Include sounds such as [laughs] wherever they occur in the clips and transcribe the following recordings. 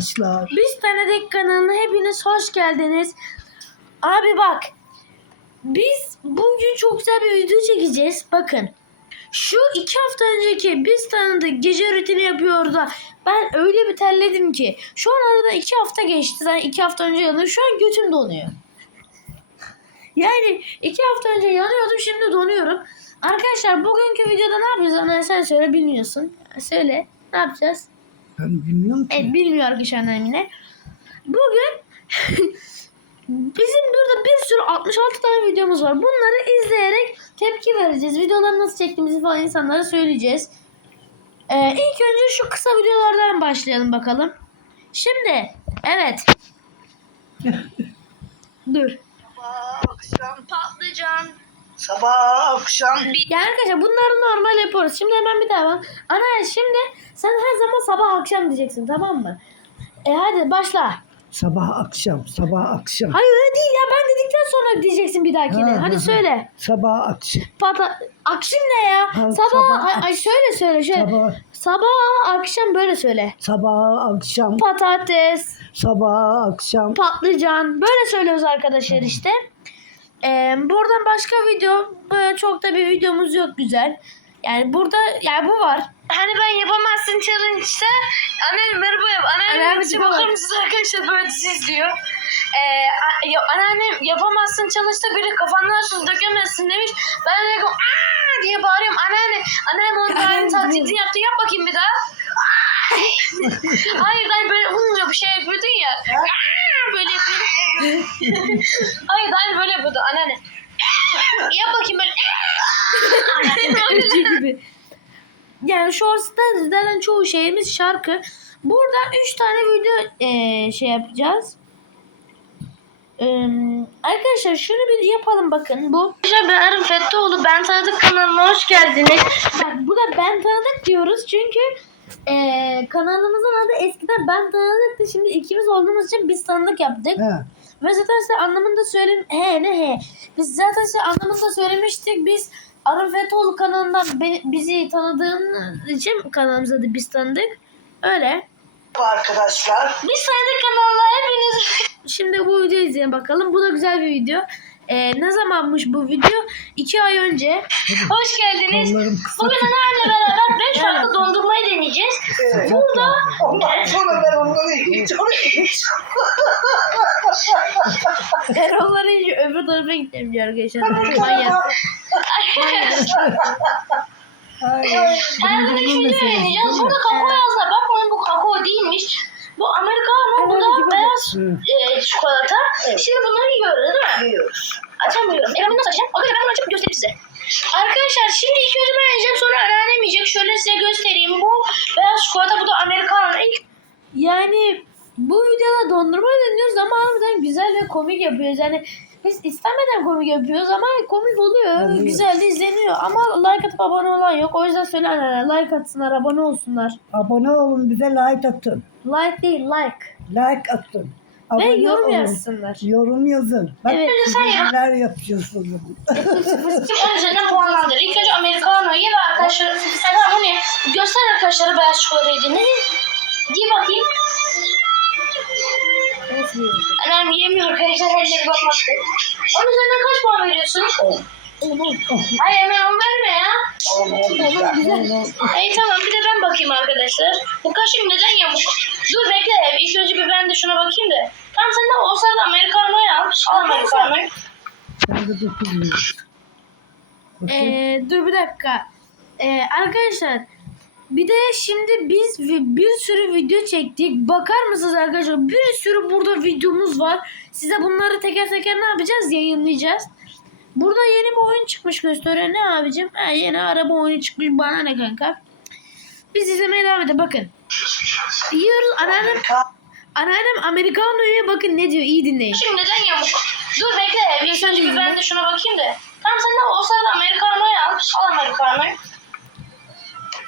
Arkadaşlar. Biz Tanıdık kanalına hepiniz hoş geldiniz. Abi bak. Biz bugün çok güzel bir video çekeceğiz. Bakın. Şu iki hafta önceki biz tanıdık gece rutini yapıyordu. Ben öyle bir terledim ki. Şu an arada iki hafta geçti. Zaten iki hafta önce yanıyor. Şu an götüm donuyor. Yani iki hafta önce yanıyordum şimdi donuyorum. Arkadaşlar bugünkü videoda ne yapacağız? Ana sen söyle bilmiyorsun. Söyle. Ne yapacağız? Ben bilmiyorum ki. Evet bilmiyor arkadaşlar yine. Bugün [laughs] bizim burada bir sürü 66 tane videomuz var. Bunları izleyerek tepki vereceğiz. Videoları nasıl çektiğimizi falan insanlara söyleyeceğiz. Ee, ilk önce şu kısa videolardan başlayalım bakalım. Şimdi evet. [laughs] Dur. Akşam Patlıcan. Sabah akşam Yani arkadaşlar bunları normal yapıyoruz. Şimdi hemen bir daha bak. Ana şimdi sen her zaman sabah akşam diyeceksin tamam mı? E hadi başla. Sabah akşam, sabah akşam. Hayır öyle değil ya ben dedikten sonra diyeceksin bir dahakine. Ha, ha, Hadi ha. söyle. Sabah akşam. Pata akşam ne ya? Ha, sabah, sabah, ay, ay şöyle söyle şöyle. Sabah. Sabah, akşam böyle söyle. sabah akşam, Patates, sabah akşam. patlıcan böyle söylüyoruz arkadaşlar işte. Ee, buradan başka video böyle çok da bir videomuz yok güzel. Yani burada yani bu var. Hani ben yapamazsın challenge'da anneannem merhaba yap. Anneannem bakar mısınız arkadaşlar böyle dizi izliyor. Ee, anneannem yapamazsın challenge'da biri kafandan su dökemezsin demiş. Ben de diye bağırıyorum. Anneanne, anneannem onun [laughs] aynı taklidini yaptı. Yap bakayım bir daha. [laughs] Hayır ben böyle "Huu" bir şey yapıyordun ya. [laughs] Böyle yapıyordun. [laughs] Hayır ben böyle yapıyordum anneanne. Yap bakayım böyle. Öcü gibi. Yani Shorts'ta zaten çoğu şeyimiz şarkı. Burada 3 tane video eee, şey yapacağız. Eee, arkadaşlar şunu bir yapalım bakın. Bu Arkadaşlar ben Arın Fettoğlu. Ben tanıdık kanalına hoş geldiniz. Bak, bu da ben tanıdık diyoruz çünkü eee, kanalımızın adı eskiden ben tanıdıktı. Şimdi ikimiz olduğumuz için biz tanıdık yaptık. He. Ve zaten size anlamında söyleyeyim. He ne he. Biz zaten size anlamında söylemiştik. Biz Arın Fethoğlu kanalından beni- bizi tanıdığınız için kanalımıza da biz tanıdık. Öyle. Arkadaşlar. Biz tanıdık kanalına hepiniz. Şimdi bu videoyu izleyin bakalım. Bu da güzel bir video. Ee, ne zamanmış bu video? İki ay önce. Hoş geldiniz. Bugün anneannemle beraber 5 farklı dondurmayı deneyeceğiz. Burada Ondan sonra ben onları yiyeceğim. Erol'lar iyice öbür tarafa gittim diyor arkadaşlar. Manyak. 3 video deneyeceğiz. Burada kakao yazlar. Bakmayın bu kakao değilmiş. Bu da beyaz e, çikolata. Şimdi bunları yiyoruz değil mi? Yiyoruz. Açamıyorum. E ben bunu nasıl açacağım? Arkadaşlar ben bunu açıp göstereyim size. Arkadaşlar şimdi ilk önce ben yiyeceğim sonra anneannem yiyecek. Şöyle size göstereyim. Bu beyaz çikolata bu da Americano. İlk Yani bu videoda dondurma deniyoruz ama harbiden güzel ve komik yapıyoruz. Yani biz istemeden komik yapıyoruz ama komik oluyor. Oluyor. Güzel de izleniyor. Ama like atıp abone olan yok. O yüzden söyle like atsınlar, abone olsunlar. Abone olun, bize like atın. Like değil like. Like atın. Ve yorum olun. yazsınlar. Yorum yazın. Bak Evet. neler yapıyorsunuz. Kim üzerinden puanlandır. İlk önce Americano'yu ve arkadaşlar. Yani tamam hani göster arkadaşlara beyaz çikolatayı ne? Giy bakayım. Annem yemiyor arkadaşlar elleri bakmaktı. Onun üzerinden kaç puan veriyorsun? Hayır hemen onu verme ya. İyi tamam bir de ben bakayım arkadaşlar. Bu kaşık neden yamuk? Dur bekle ilk önce bir ben de şuna bakayım da. Tamam sen de o sırada Americano'yu al. Al. Bakayım. Ee, dur bir dakika. Ee, arkadaşlar bir de şimdi biz bir sürü video çektik. Bakar mısınız arkadaşlar? Bir sürü burada videomuz var. Size bunları teker teker ne yapacağız? Yayınlayacağız. Burada yeni bir oyun çıkmış gösteriyor. Ne abicim? Ha, yeni araba oyunu çıkmış. Bana ne kanka? Biz izlemeye devam edelim. Bakın. Yiyoruz. Anneannem, anneannem Americano'ya bakın ne diyor. İyi dinleyin. Kaşık neden yamuk? Dur bekle bir ben de şuna bakayım da. Tamam sen de o sırada Americano'yu al. Al Americano'yu.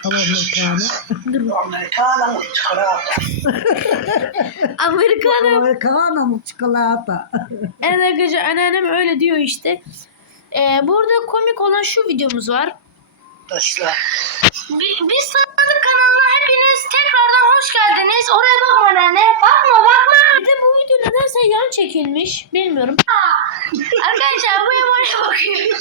Ama mekanı. Americano çikolata. [laughs] Americano Americano mu çikolata? Evet arkadaşlar anneannem öyle diyor işte. Ee, burada komik olan şu videomuz var. Arkadaşlar. Bi- Biz tanıdık kanalına hepiniz tekrardan hoş geldiniz. Oraya bakma anne. çekilmiş. Bilmiyorum. [laughs] Arkadaşlar bu Emo'ya bakıyor.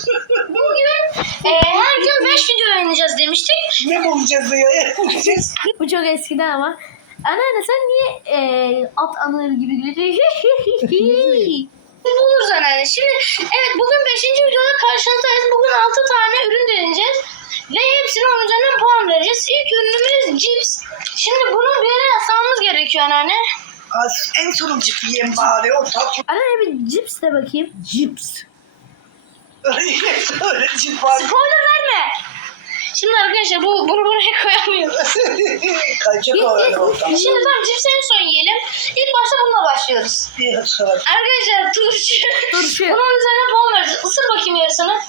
Bugün e, her gün 5 video oynayacağız demiştik. Ne bulacağız ya? Ne bulacağız? [laughs] Bu çok eskiden ama. Anneanne sen niye e, at anır gibi gülüyorsun? [laughs] Buluruz anneanne. Şimdi evet bugün 5. videoda karşınızdayız. Bugün 6 tane ürün deneyeceğiz. Ve hepsine onun üzerinden puan vereceğiz. İlk ürünümüz cips. Şimdi bunu bir yere yazmamız gerekiyor anneanne. Az en sonuncu yiyeyim bari o tatlı. Anneanne bir cips de bakayım. Cips. Öyle cips var. Spoiler verme. Şimdi arkadaşlar bu bunu buraya [laughs] koyamıyoruz. Kaçak öyle ortam. Şimdi tamam cips en son yiyelim. İlk başta bununla başlıyoruz. Sonra Arkadaşlar turşu. Turşu. Bunun üzerine puan vereceğiz. Isır bakayım yarısını.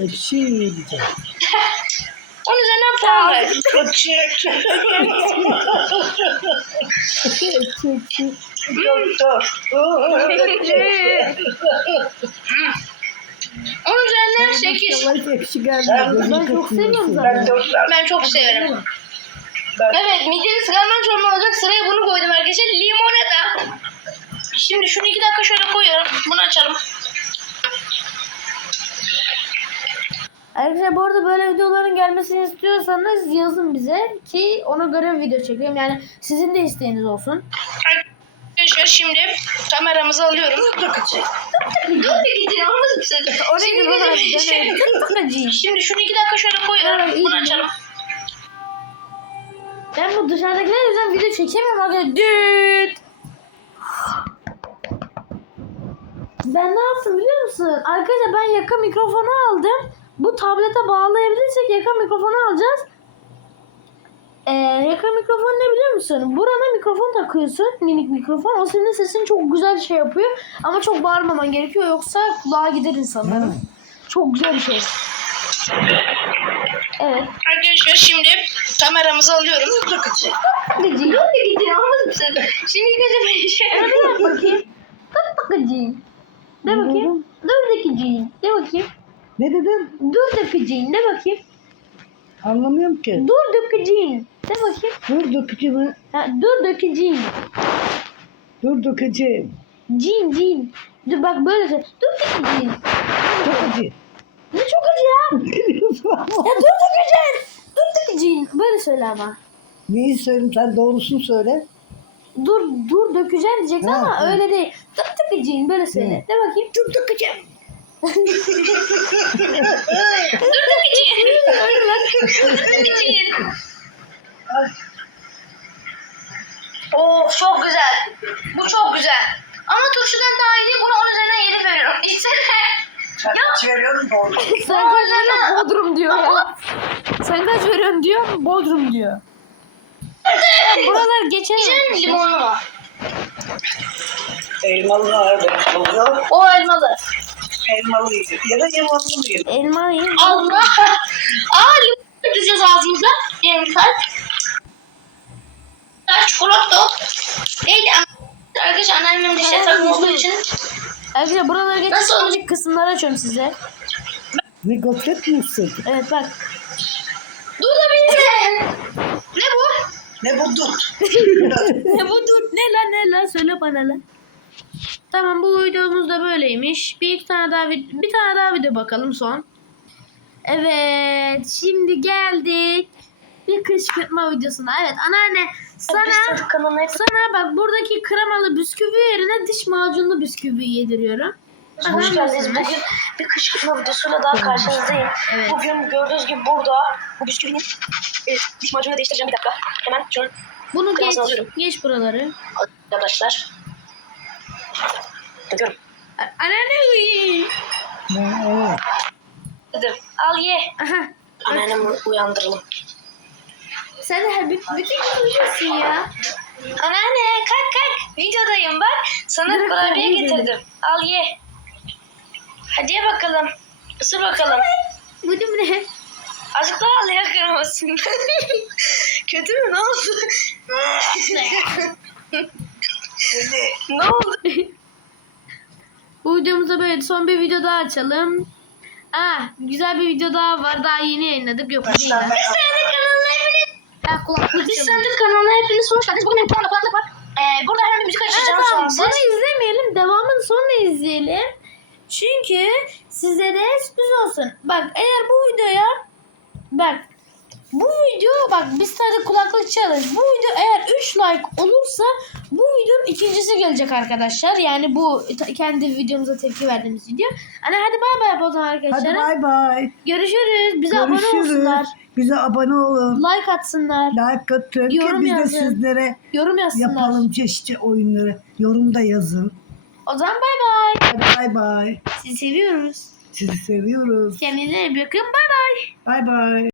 Ekşi yiyeceğim. Onun [laughs] üzerinden puan ver. kaçak. Doktor. Onun [laughs] 8. Ekşi geldi. Ben- Gözüm Ben çok seviyorum Ben zaten. Ben çok severim. Evet mideniz kalman çorba olacak. Sıraya bunu koydum arkadaşlar. Limonata. Şimdi şunu iki dakika şöyle koyuyorum. Bunu açalım. Arkadaşlar bu arada böyle videoların gelmesini istiyorsanız yazın bize ki ona göre video çekeyim. Yani sizin de isteğiniz olsun. Arkadaşlar şimdi kameramızı alıyorum. Dur bir mı size? Oraya gibi Şimdi, var. şimdi, şunu iki dakika şöyle iyi. Bunu açalım. Ben bu dışarıdakiler yüzden video çekemiyorum arkadaşlar. Düt. Ben ne yaptım biliyor musun? Arkadaşlar ben yaka mikrofonu aldım. Bu tablete bağlayabilirsek yaka mikrofonu alacağız. Ee, yaka mikrofon ne biliyor musun? Burana mikrofon takıyorsun. Minik mikrofon. O senin sesini çok güzel şey yapıyor. Ama çok bağırmaman gerekiyor. Yoksa kulağa gider insanların. Çok güzel bir şey. Evet. Arkadaşlar şimdi kameramızı alıyorum. Dur olmaz? Şimdi ilk önce bir şey. Hadi yap bakayım. Tık tıkıcıyım. De bakayım. Dur dökücüyüm. De bakayım. Ne dedin? Dur dökücüyüm. De bakayım. Anlamıyorum ki. Dur dökücüyüm. De bakayım. Dur dökücü mü? Ha, dur dökücüyüm. Dur dökeceğim. Cin cin. Dur bak böyle söyle. Dur dökücüyüm. Çok acı. Ne çok acı ya. [laughs] Ya dur dökeceksin. Dur dökücüyüm. Böyle söyle ama. Neyi söyleyeyim sen doğrusunu söyle. Dur dur dökeceksin diyeceksin Ha, ama ha. öyle değil. Dur dökücüyüm. Böyle söyle. De bakayım. Dur dökeceğim. [laughs] Dur gidin. [laughs] Dur da Oh çok güzel. Bu çok güzel. Ama turşudan daha iyi değil. Buna 10 üzerinden 7 veriyorum. [laughs] İçsene. Sen kaç veriyorsun doğru. Sen kaç veriyorsun? Bodrum diyor ya. Sen kaç veriyorsun diyor. Bodrum diyor. Buralar geçelim. İçenin limonlu mu? Elmalı oluyor? O elmalı. Elmalıydı. Ya da limonlu muydu? Elma yiyin. Allah. Aa limon dökeceğiz ağzımıza. Yarım saat. Daha çikolata. Neydi? Arkadaşlar anneannemin dişleri takım olduğu için. Arkadaşlar buralara geçelim. Nasıl olacak? Kısımları açıyorum size. Ne gofret mi ısırdın? Evet bak. Dur da bir Ne bu? Ne bu dut? [laughs] ne bu dur? Ne lan ne lan? Söyle bana lan. Tamam bu videomuz da böyleymiş. Bir iki tane daha vid- bir tane daha video bakalım son. Evet şimdi geldik. Bir kışkırtma videosuna. Evet anneanne sana sana bak buradaki kremalı bisküvi yerine diş macunlu bisküvi yediriyorum. Hoş geldiniz. Bugün bir kışkırtma videosuyla daha karşınızdayım. Evet. Bugün gördüğünüz gibi burada bu bisküvinin e, diş macununu değiştireceğim bir dakika. Hemen şunu Bunu geç, alıyorum. geç buraları. arkadaşlar. Döküyorum. Anneanne. Dedim. Al ye. Aha. Anneannemi uyandıralım. Sen de her bir bütün gün uyuyorsun ya. Anneanne kalk kalk. Videodayım bak. Sana Bırak kurabiye ben yedim. getirdim. Al ye. Hadi ye bakalım. Isır bakalım. Bu ne? Azıcık daha al ya kıramasın. [laughs] Kötü mü? Ne oldu? [laughs] ne oldu? [laughs] Bu videomuzda böyle son bir video daha açalım. Ah güzel bir video daha var. Daha yeni yayınladık. Yok değil. Lan. Biz kanalına hepiniz. Sandık kanalına hepiniz hoş geldiniz. Bugün imtihanda kulaklık var. Ee, burada hemen bir müzik Evet, açacağım tamam, sonra. bunu izlemeyelim. Devamını sonra izleyelim. Çünkü size de sürpriz olsun. Bak eğer bu videoya bak bu video bak biz sadece kulaklık challenge. Bu video eğer 3 like olursa bu videonun ikincisi gelecek arkadaşlar. Yani bu kendi videomuza tepki verdiğimiz video. Hani hadi bay bay o zaman Hadi arkadaşlar. bay bay. Görüşürüz. Bize abone Görüşürüz. olsunlar. Bize abone olun. Like atsınlar. Like atın ki Yorum biz de yazın. sizlere Yorum yazsınlar. yapalım çeşitli oyunları. Yorum da yazın. O zaman bay bay. Hadi bay bay. Sizi seviyoruz. Sizi seviyoruz. Kendinize iyi bakın. Bay bay. Bay bay.